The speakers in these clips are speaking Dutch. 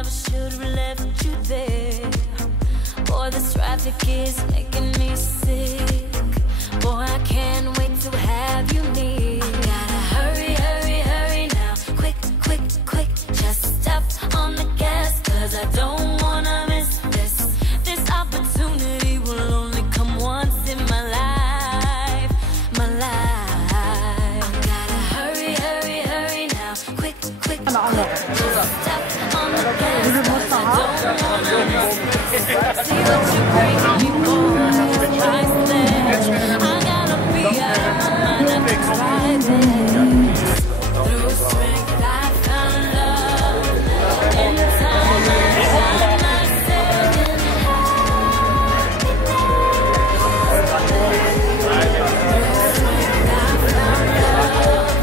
never should have left you there. Boy, this traffic is making me sick. Boy, I can't wait to have you near. I gotta hurry, hurry, hurry now. Quick, quick, quick. Just step on the gas, cause I don't wanna miss this. This opportunity will only come once in my life. My life. I gotta hurry, hurry, hurry now. Quick, quick, quick. Just step on the gas, cause I don't wanna miss this. See what you bring me, boy. It's priceless. I gotta be out of my mind next Friday. Through strength I found love. In time I found myself in happiness. Through strength I found love.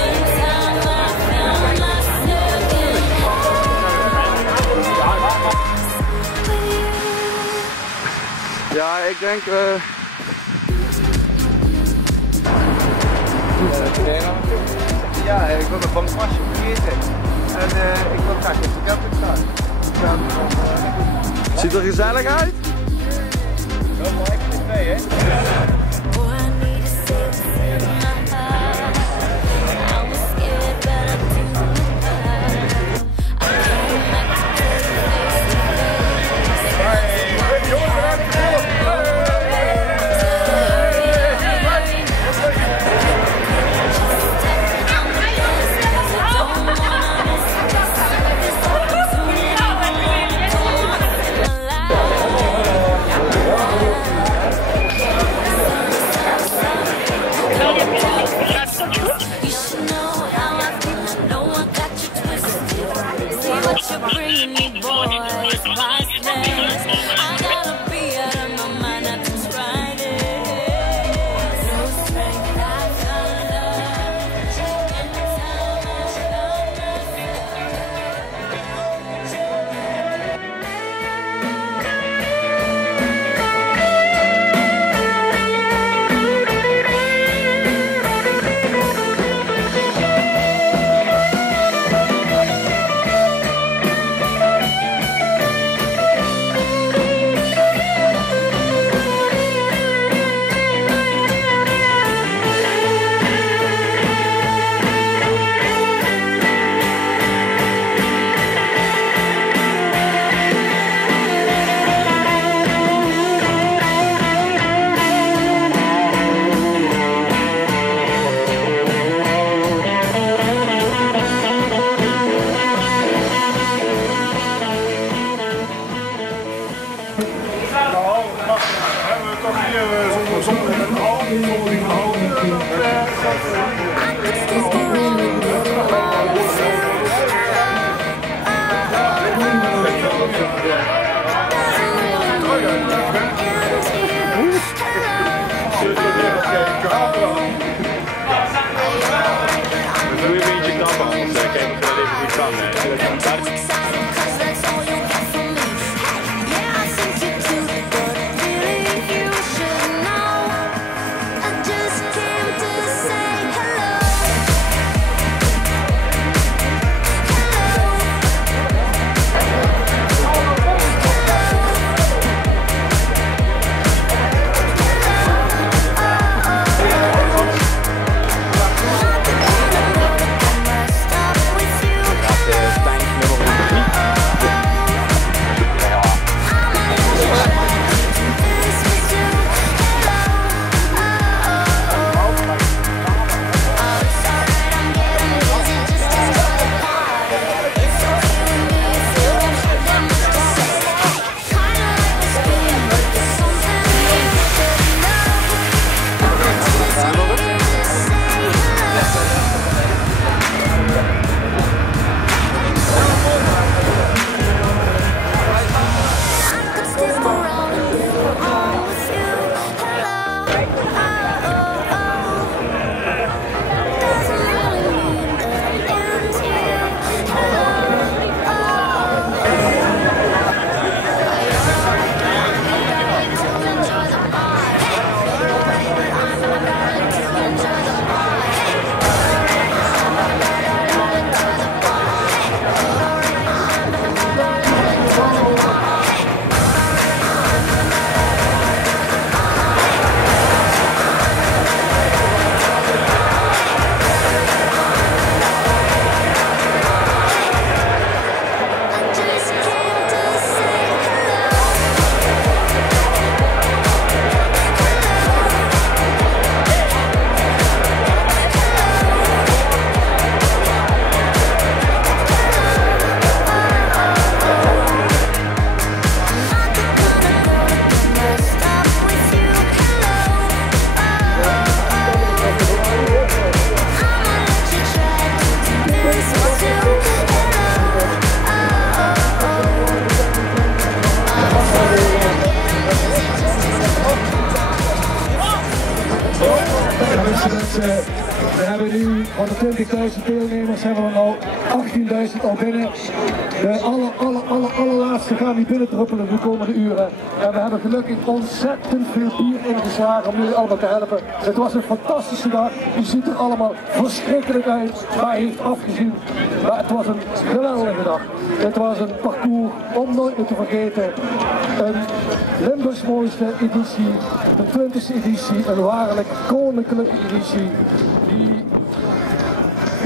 In time I found myself in Ja, ik denk ja, ik wil een bankpasje vergeten. En ik wil graag op de camping staan. Ziet er gezellig uit? Wel mooi, ik vind mee, hè? We hebben nu van de 20.000 deelnemers hebben we al 18.000 al binnen. De allerlaatste gaan die binnendruppelen de komende uren. En we hebben gelukkig ontzettend veel bier ingeslagen om jullie allemaal te helpen. Het was een fantastische dag. U ziet er allemaal verschrikkelijk uit, maar heeft afgezien. Maar het was een geweldige dag. Het was een parcours om nooit meer te vergeten. Een Limburgs mooiste editie, de 20e editie, een waarlijk koninklijke editie die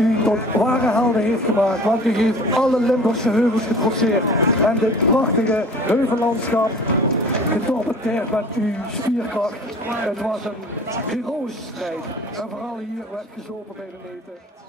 u tot ware helden heeft gemaakt, want u heeft alle Limburgse heuvels getrotseerd en dit prachtige heuvellandschap getorpedeerd met uw spierkracht. Het was een heroïsche strijd en vooral hier werd gezopen bij de neten.